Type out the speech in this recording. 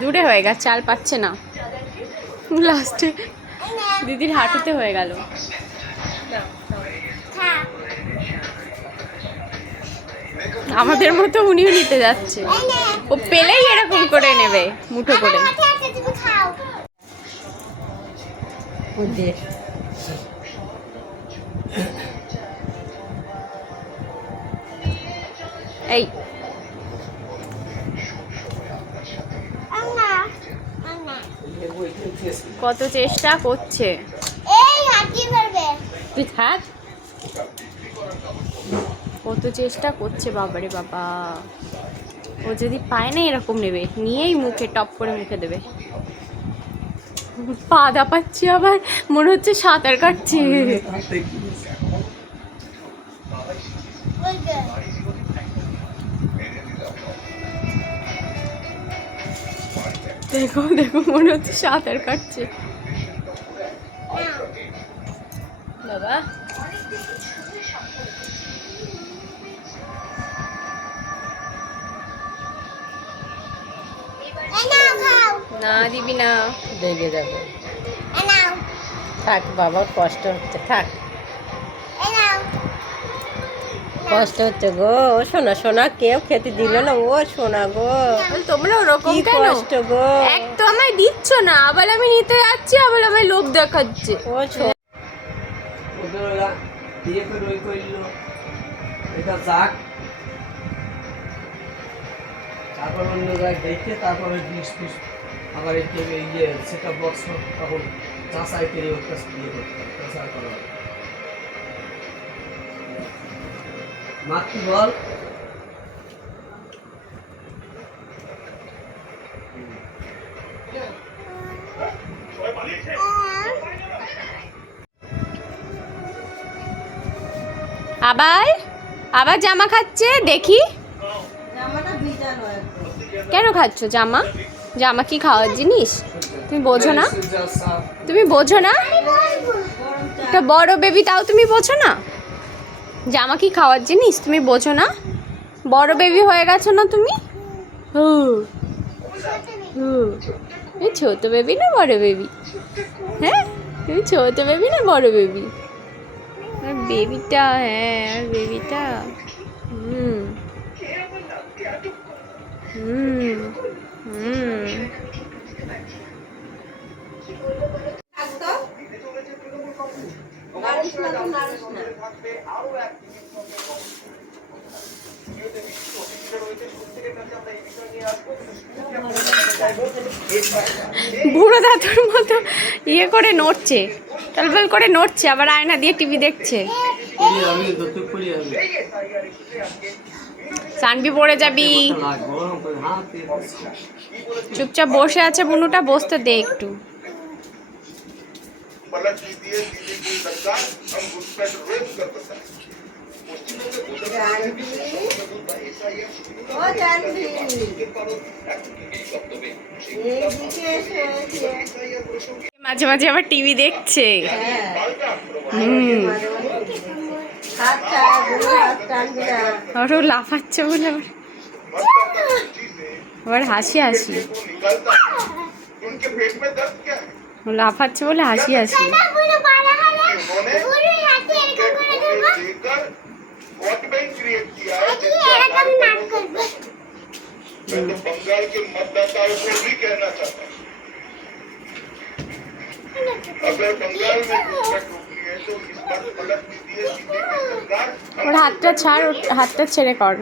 দূরে হয়ে গেছে, চাল পাচ্ছে না, লাস্টে দিদির হাঁটুতে হয়ে গেল। আমাদের মতো উনিও নিতে যাচ্ছে, ও পেলেই এরকম করে নেবে মুঠো করে। এই কত চেষ্টা করছে, তুই থাক, কত চেষ্টা করছে, বাবারে বাবা। ও যদি পায় না এরকম নেবে, নিয়েই মুখে টপ করে মুখে দেবে। পা দাপাচ্ছি, আবার মনে হচ্ছে সাঁতার কাটছে। দেখো দেখো, মনে হচ্ছে সাঁতার কাটছে বাবা। না দিবি না, লেগে যাবে। থাক বাবা, কষ্ট হচ্ছে, থাক, কষ্ট হচ্ছে গো। সোনা সোনা কেউ খেতে দিল না, ও সোনা গো, তোমরা ওরকম কেন? কষ্ট গো, এক তো আমায় দিচ্ছ না, আবার আমি নিতে যাচ্ছি, আবার আমায় লোভ দেখাচ্ছে। ও এটা যাক, তারপর অন্য জায়গায় দেখে তারপরে 20-20 আবার এই ইয়ে সেট আপ বক্স তখন যাচাই করে ওর কাছে ইয়ে করতে হবে, যাচাই করা হবে। মাতৃ বল, আবার আবার জামা খাচ্ছে, দেখি কেন খাচ্ছ জামা? জামা কি খাওয়ার জিনিস? তুমি বোঝো না, তুমি বোঝো না, একটা বড় বেবি, তাও তুমি বোঝো না জামা কি খাওয়ার জিনিস? তুমি বোঝো না, বড় বেবি হয়ে গেছো না তুমি? তুমি ছোট বেবি না বড় বেবি? হ্যাঁ, তুমি ছোট বেবি না বড় বেবি? বেবিটা, হ্যাঁ বেবিটা। হুম হুম হুম। বুড়ো দাদুর মতো ইয়ে করে নড়ছে, টলবল করে নড়ছে, আবার আয়না দিয়ে টিভি দেখছে। সানবি পড়ে যাবি, চুপচাপ বসে আছে বুনুটা, বসতে দে একটু। মাঝে মাঝে আবার টিভি দেখছে। আরো লাফাচ্ছে বলে আবার হাসি হাসি, লাফাচ্ছে বলে হাসি হাসি। बंगाल के मतदाताओं को भी कहना चाहता हूँ, अगर बंगाल में घुसपैठ रोकनी है तो इस पर पलट नीति है सरकार। ওর হাতটা ছাড়, হাতটা ছেড়ে কর।